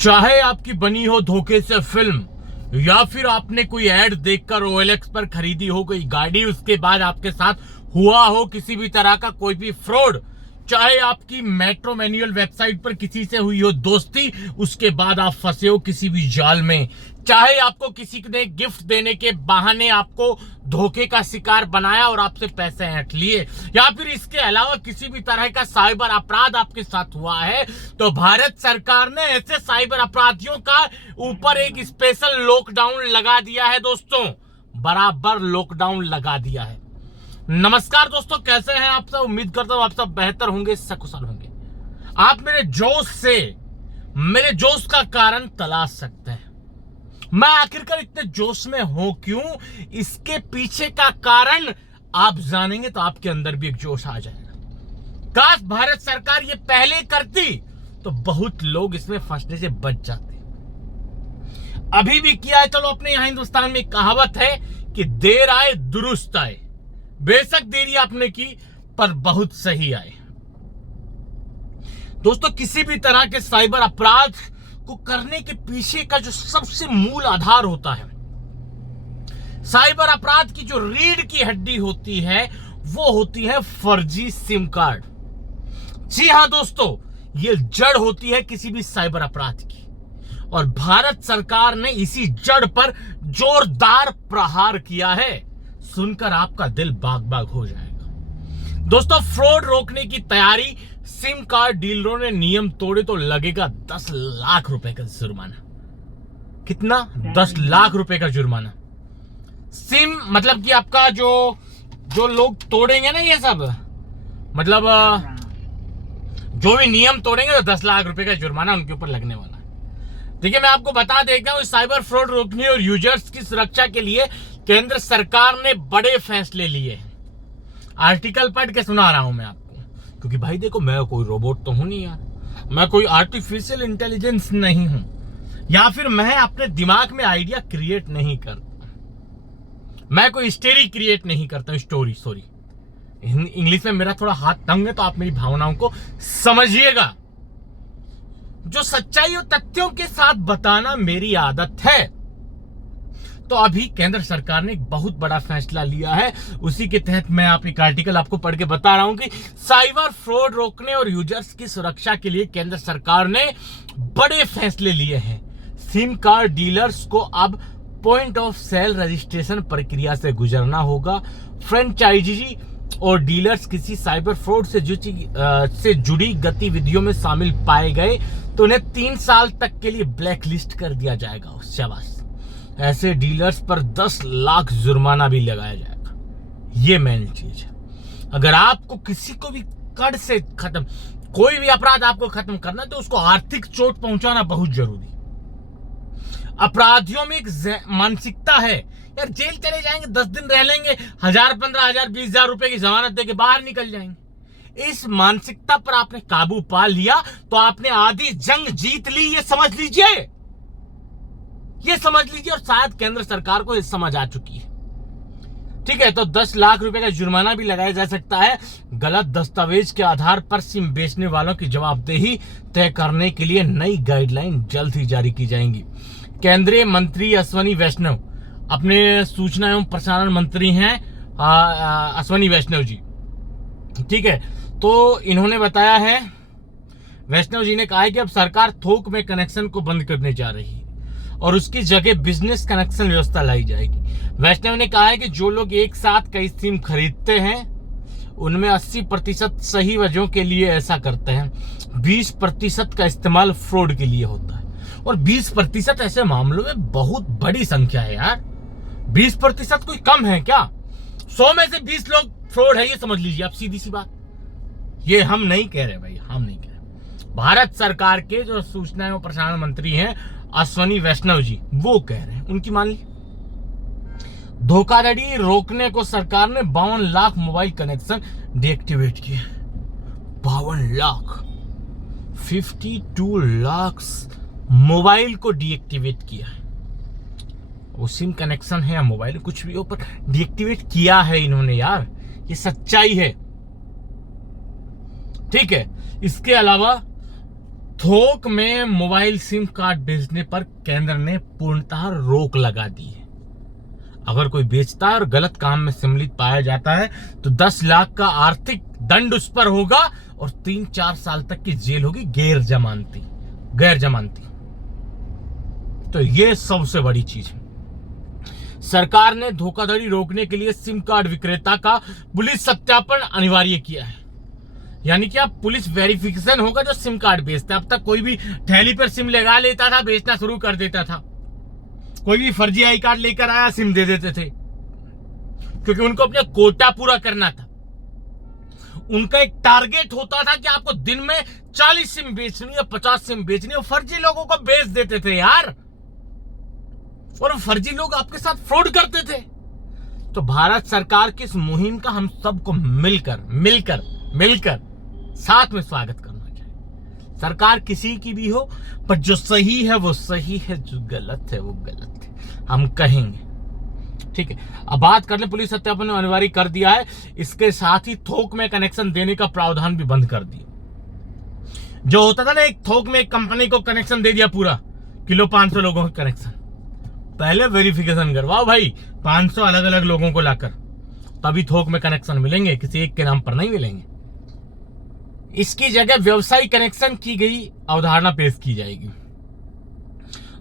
चाहे आपकी बनी हो धोखे से फिल्म या फिर आपने कोई ऐड देखकर OLX पर खरीदी हो कोई गाड़ी, उसके बाद आपके साथ हुआ हो किसी भी तरह का कोई भी फ्रॉड, चाहे आपकी मेट्रो मैनुअल वेबसाइट पर किसी से हुई हो दोस्ती, उसके बाद आप फंसे हो किसी भी जाल में, चाहे आपको किसी ने गिफ्ट देने के बहाने आपको धोखे का शिकार बनाया और आपसे पैसे ऐंठ लिए, या फिर इसके अलावा किसी भी तरह का साइबर अपराध आपके साथ हुआ है, तो भारत सरकार ने ऐसे साइबर अपराधियों का ऊपर एक स्पेशल लॉकडाउन लगा दिया है। दोस्तों, बराबर लॉकडाउन लगा दिया है। नमस्कार दोस्तों, कैसे हैं आप सब? उम्मीद करता हूं आप सब बेहतर होंगे, सकुशल होंगे। आप मेरे जोश का कारण तलाश सकते हैं। मैं आखिरकार इतने जोश में हूं क्यों, इसके पीछे का कारण आप जानेंगे तो आपके अंदर भी एक जोश आ जाएगा। काश भारत सरकार ये पहले करती तो बहुत लोग इसमें फंसने से बच जाते। अभी भी किया है। चलो, अपने यहां हिंदुस्तान में कहावत है कि देर आए दुरुस्त आए। बेशक देरी आपने की पर बहुत सही आए। दोस्तों, किसी भी तरह के साइबर अपराध को करने के पीछे का जो सबसे मूल आधार होता है, साइबर अपराध की जो रीढ़ की हड्डी होती है, वो होती है फर्जी सिम कार्ड। जी हां दोस्तों, ये जड़ होती है किसी भी साइबर अपराध की, और भारत सरकार ने इसी जड़ पर जोरदार प्रहार किया है। सुनकर आपका दिल बाग बाग हो जाएगा। दोस्तों, फ्रॉड रोकने की तैयारी, सिम कार्ड डीलरों ने नियम तोड़े तो लगेगा 10 लाख रुपए का जुर्माना। कितना? 10 लाख रुपए का जुर्माना। सिम मतलब कि आपका जो लोग तोड़ेंगे ना, ये सब मतलब जो भी नियम तोड़ेंगे तो 10 लाख रुपए का जुर्माना उनके ऊपर लगने वाला है। देखिए, मैं आपको बता देता हूं, साइबर फ्रॉड रोकने और यूजर्स की सुरक्षा के लिए केंद्र सरकार ने बड़े फैसले लिए हैं। आर्टिकल पढ़ के सुना रहा हूं मैं आपको, क्योंकि भाई देखो, मैं कोई रोबोट तो हूं नहीं यार, मैं कोई आर्टिफिशियल इंटेलिजेंस नहीं हूं, या फिर मैं अपने दिमाग में आइडिया क्रिएट नहीं करता, मैं कोई स्टोरी क्रिएट नहीं करता हूं। सॉरी, इंग्लिश में मेरा थोड़ा हाथ तंग है, तो आप मेरी भावनाओं को समझिएगा। जो सच्चाई और तथ्यों के साथ बताना मेरी आदत है। तो अभी केंद्र सरकार ने एक बहुत बड़ा फैसला लिया है, उसी के तहत मैं एक आर्टिकल आपको पढ़ के बता रहा हूं कि साइबर फ्रॉड रोकने और यूजर्स की सुरक्षा के लिए केंद्र सरकार ने बड़े फैसले लिए हैं। सिम कार्ड डीलर्स को अब पॉइंट ऑफ सेल रजिस्ट्रेशन प्रक्रिया से गुजरना होगा। फ्रेंचाइजी और डीलर्स किसी साइबर फ्रॉड से जुड़ी गतिविधियों में शामिल पाए गए तो उन्हें 3 साल तक के लिए ब्लैक लिस्ट कर दिया जाएगा। शाबाश। ऐसे डीलर्स पर 10 लाख जुर्माना भी लगाया जाएगा। ये मेन चीज है। अगर आपको किसी को भी कड़ से खत्म, कोई भी अपराध आपको खत्म करना है, तो उसको आर्थिक चोट पहुंचाना बहुत जरूरी। अपराधियों में एक मानसिकता है, यार जेल चले जाएंगे, 10 दिन रह लेंगे, 1000, 15,000, 20,000 रुपए की जमानत देके बाहर निकल जाएंगे। इस मानसिकता पर आपने काबू पा लिया तो आपने आधी जंग जीत ली। ये समझ लीजिए, और शायद केंद्र सरकार को ये समझ आ चुकी है। ठीक है, तो 10 लाख रुपए का जुर्माना भी लगाया जा सकता है। गलत दस्तावेज के आधार पर सिम बेचने वालों की जवाबदेही तय करने के लिए नई गाइडलाइन जल्द ही जारी की जाएंगी। केंद्रीय मंत्री अश्विनी वैष्णव, अपने सूचना एवं प्रसारण मंत्री हैं अश्विनी वैष्णव जी। ठीक है, तो इन्होंने बताया है, वैष्णव जी ने कहा है कि अब सरकार थोक में कनेक्शन को बंद करने जा रही है और उसकी जगह बिजनेस कनेक्शन व्यवस्था लाई जाएगी। वैष्णव ने कहा है कि जो लोग एक साथ कई सिम खरीदते हैं उनमें 80% सही वजहों के लिए ऐसा करते हैं, 20% का इस्तेमाल फ्रॉड के लिए होता है। और 20% ऐसे मामलों में बहुत बड़ी संख्या है यार। 20% कोई कम है क्या? 100 में से 20 लोग फ्रॉड है, ये समझ लीजिए आप, सीधी सी बात। ये हम नहीं कह रहे भाई, हम नहीं कह रहे, भारत सरकार के जो सूचना एवं प्रसारण मंत्री हैं अश्विनी वैष्णव जी, वो कह रहे हैं, उनकी मान ली। धोखाधड़ी रोकने को सरकार ने 52 लाख मोबाइल कनेक्शन डीएक्टिवेट किए। 52 लाख, 52 लाख मोबाइल को डीएक्टिवेट किया है। वो सिम कनेक्शन है या मोबाइल, कुछ भी हो, पर डीएक्टिवेट किया है इन्होंने यार। ये सच्चाई है। ठीक है, इसके अलावा थोक में मोबाइल सिम कार्ड बेचने पर केंद्र ने पूर्णतः रोक लगा दी है। अगर कोई बेचता है और गलत काम में सम्मिलित पाया जाता है तो 10 लाख का आर्थिक दंड उस पर होगा और 3-4 साल तक की जेल होगी गैर जमानती। तो ये सबसे बड़ी चीज है। सरकार ने धोखाधड़ी रोकने के लिए सिम कार्ड विक्रेता का पुलिस सत्यापन अनिवार्य किया है। यानी कि अब पुलिस वेरिफिकेशन होगा जो सिम कार्ड बेचता है। अब तक कोई भी थैली पर सिम लगा लेता था, बेचना शुरू कर देता था। कोई भी फर्जी आई कार्ड लेकर आया, सिम दे देते थे, क्योंकि उनको अपना कोटा पूरा करना था। उनका एक टारगेट होता था कि आपको दिन में 40 सिम बेचनी है, 50 सिम बेचनी है। फर्जी लोगों को बेच देते थे यार, और फर्जी लोग आपके साथ फ्रॉड करते थे। तो भारत सरकार की इस मुहिम का हम सबको मिलकर साथ में स्वागत करना चाहिए। सरकार किसी की भी हो, पर जो सही है वो सही है, जो गलत है वो गलत है, हम कहेंगे। ठीक है, अब बात कर ले, पुलिस सत्यापन अनिवार्य कर दिया है। इसके साथ ही थोक में कनेक्शन देने का प्रावधान भी बंद कर दिया। जो होता था ना, एक थोक में एक कंपनी को कनेक्शन दे दिया, पूरा किलो 500 लोगों का कनेक्शन। पहले वेरिफिकेशन करवाओ भाई, 500 अलग अलग लोगों को लाकर, तभी थोक में कनेक्शन मिलेंगे, किसी एक के नाम पर नहीं मिलेंगे। इसकी जगह व्यवसायिक कनेक्शन की गई अवधारणा पेश की जाएगी।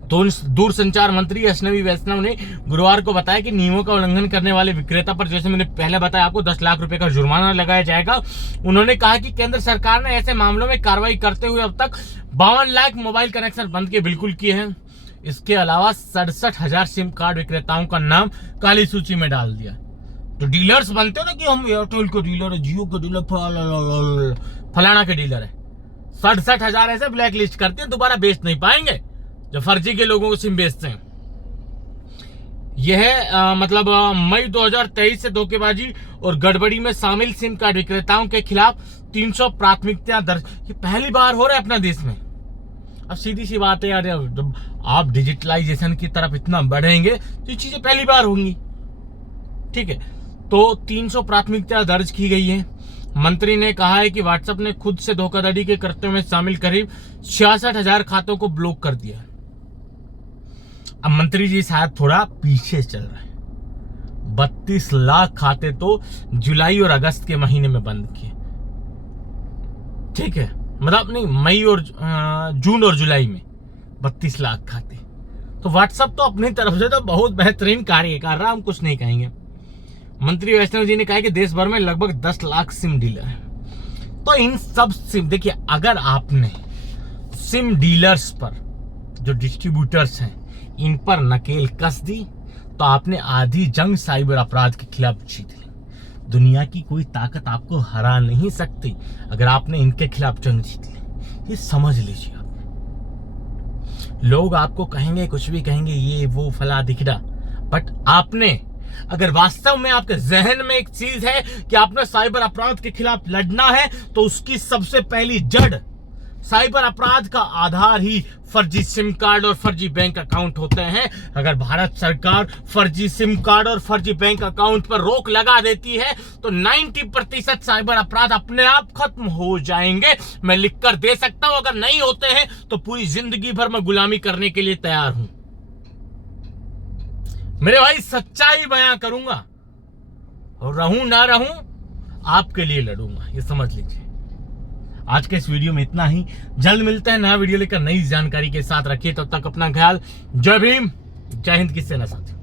तो दूरसंचार मंत्री अश्विनी वैष्णव ने गुरुवार को बताया कि नियमों का उल्लंघन करने वाले विक्रेता पर, जैसे मैंने पहले बताया आपको, 10 लाख रुपए का जुर्माना लगाया जाएगा। उन्होंने कहा कि केंद्र सरकार ने ऐसे मामलों में कार्रवाई करते हुए अब तक 52 लाख मोबाइल कनेक्शन बंद के बिल्कुल किए हैं। इसके अलावा 67,000 सिम कार्ड विक्रेताओं का नाम काली सूची में डाल दिया। तो डीलर्स बनते हो ना कि हम एयरटेल के डीलर है, जियो के डीलर, फलाना के डीलर है, 67,000 ऐसे ब्लैक लिस्ट करते हैं, दोबारा बेच नहीं पाएंगे जो फर्जी के लोगों को सिम बेचते हैं। यह मतलब मई 2023 से धोखेबाजी और गड़बड़ी में शामिल सिम कार्ड विक्रेताओं के खिलाफ 300 प्राथमिकता दर्ज। ये पहली बार हो रहा है अपना देश में। अब सीधी सी बात है यार, जब आप डिजिटलाइजेशन की तरफ इतना बढ़ेंगे तो ये चीजें पहली बार होंगी। ठीक है, तो 300 प्राथमिकता दर्ज की गई है। मंत्री ने कहा है कि व्हाट्सएप ने खुद से धोखाधड़ी के कृत्यों में शामिल करीब 66,000 खातों को ब्लॉक कर दिया। अब मंत्री जी शायद थोड़ा पीछे चल रहे हैं। 32 लाख खाते तो जुलाई और अगस्त के महीने में बंद किए। ठीक है, मतलब नहीं, मई और जून और जुलाई में 32 लाख खाते। तो व्हाट्सएप तो अपनी तरफ से तो बहुत बेहतरीन कार्य कर रहा है, हम कुछ नहीं कहेंगे। मंत्री वैष्णव जी ने कहा कि देश भर में लगभग 10 लाख सिम डीलर हैं। तो इन सब सिम, देखिए, अगर आपने सिम डीलर्स पर, जो डिस्ट्रीब्यूटर्स हैं, इन पर नकेल कस दी तो आपने आधी जंग साइबर अपराध के खिलाफ जीत ली। दुनिया की कोई ताकत आपको हरा नहीं सकती अगर आपने इनके खिलाफ जंग जीत ली। ये समझ लीजिए आप। लोग आपको कहेंगे, कुछ भी कहेंगे, ये वो फला दिखड़ा, बट आपने, अगर वास्तव में आपके जहन में एक चीज है कि आपने साइबर अपराध के खिलाफ लड़ना है, तो उसकी सबसे पहली जड़, साइबर अपराध का आधार ही फर्जी सिम कार्ड और फर्जी बैंक अकाउंट होते हैं। अगर भारत सरकार फर्जी सिम कार्ड और फर्जी बैंक अकाउंट पर रोक लगा देती है तो 90% साइबर अपराध अपने आप खत्म हो जाएंगे। मैं लिख कर दे सकता हूं, अगर नहीं होते हैं तो पूरी जिंदगी भर मैं गुलामी करने के लिए तैयार हूं। मेरे भाई, सच्चाई बयां करूंगा और रहूं ना रहूं, आपके लिए लड़ूंगा, ये समझ लीजिए। आज के इस वीडियो में इतना ही। जल्द मिलते हैं नया वीडियो लेकर नई जानकारी के साथ। रखिए तब तक अपना ख्याल। जय भीम, जय हिंद की सेना साथी।